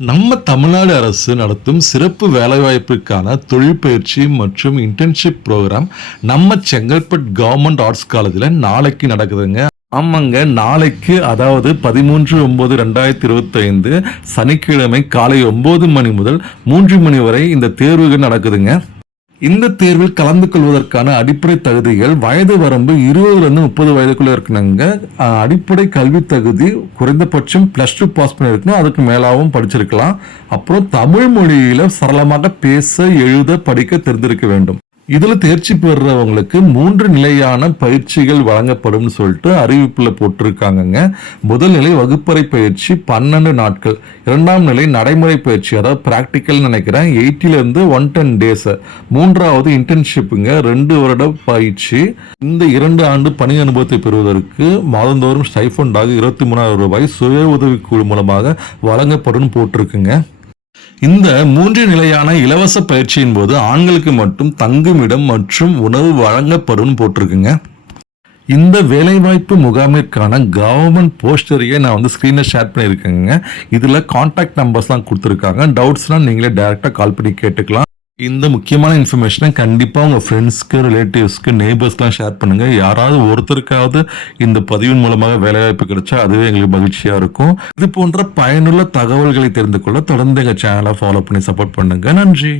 நம்ம தமிழ்நாடு அரசு நடத்தும் சிறப்பு வேலைவாய்ப்பிற்கான தொழில் பயிற்சி மற்றும் இன்டர்ன்ஷிப் ப்ரோக்ராம் நம்ம செங்கல்பட்டு கவர்மெண்ட் ஆர்ட்ஸ் காலேஜில் நாளைக்கு நடக்குதுங்க. ஆமாங்க, நாளைக்கு அதாவது 13/9/2025 சனிக்கிழமை காலை 9 மணி முதல் 3 மணி வரை இந்த தேர்வுகள் நடக்குதுங்க. இந்த தேர்வில் கலந்து கொள்வதற்கான அடிப்படை தகுதிகள் வயது வரம்பு 20லேருந்து 30 வயதுக்குள்ள இருக்கணுங்க. அடிப்படை கல்வி தகுதி குறைந்தபட்சம் +2 பாஸ் பண்ணியிருக்கணும், அதுக்கு மேலாகவும் படிச்சிருக்கலாம். அப்புறம் தமிழ் மொழியில சரளமாக பேச எழுத படிக்க தெரிந்திருக்க வேண்டும். இதுல தேர்ச்சி பெறுறவங்களுக்கு 3 நிலையான பயிற்சிகள் வழங்கப்படும் சொல்லிட்டு அறிவிப்புல போட்டிருக்காங்க. முதல் நிலை வகுப்பறை பயிற்சி 12 நாட்கள், இரண்டாம் நிலை நடைமுறை பயிற்சி அதாவது பிராக்டிக்கல் நினைக்கிறேன் 80லேருந்து 110 டேஸ், மூன்றாவது இன்டர்ன்ஷிப்புங்க 2 வருட பயிற்சி. இந்த 2 ஆண்டு பணி அனுபவத்தை பெறுவதற்கு மாதந்தோறும் ஸ்டைஃபண்டாக 23,000 ரூபாய் சுய உதவிக்குழு மூலமாக வழங்கப்படும் போட்டிருக்குங்க. இந்த 3 நிலையான இலவச பயிற்சியின் போது ஆண்களுக்கு மட்டும் தங்குமிடம் மற்றும் உணவு வழங்கப்படும் போட்டிருக்குங்க. இந்த வேலைவாய்ப்பு முகாமிற்கான கவர்மெண்ட் போஸ்டரையே நான் ஸ்க்ரீனில் ஷேர் பண்ணியிருக்கேங்க. இதில் கான்டாக்ட் நம்பர்ஸ்லாம் கொடுத்துருக்காங்க. டவுட்ஸ்னால் நீங்களே டைரெக்டாக கால் பண்ணி கேட்டுக்கலாம். இந்த முக்கியமான இன்ஃபர்மேஷனை கண்டிப்பாக உங்கள் ஃப்ரெண்ட்ஸ்க்கு, ரிலேட்டிவ்ஸ்க்கு, நெய்பர்ஸ்லாம் ஷேர் பண்ணுங்கள். யாராவது ஒருத்தருக்காவது இந்த பதிவின் மூலமாக வேலைவாய்ப்பு கிடைச்சா அதுவே எங்களுக்கு மகிழ்ச்சியாக இருக்கும். இது போன்ற பயனுள்ள தகவல்களை தெரிந்து கொள்ள தொடர்ந்து எங்கள் சேனலை ஃபாலோ பண்ணி சப்போர்ட் பண்ணுங்கள். நன்றி.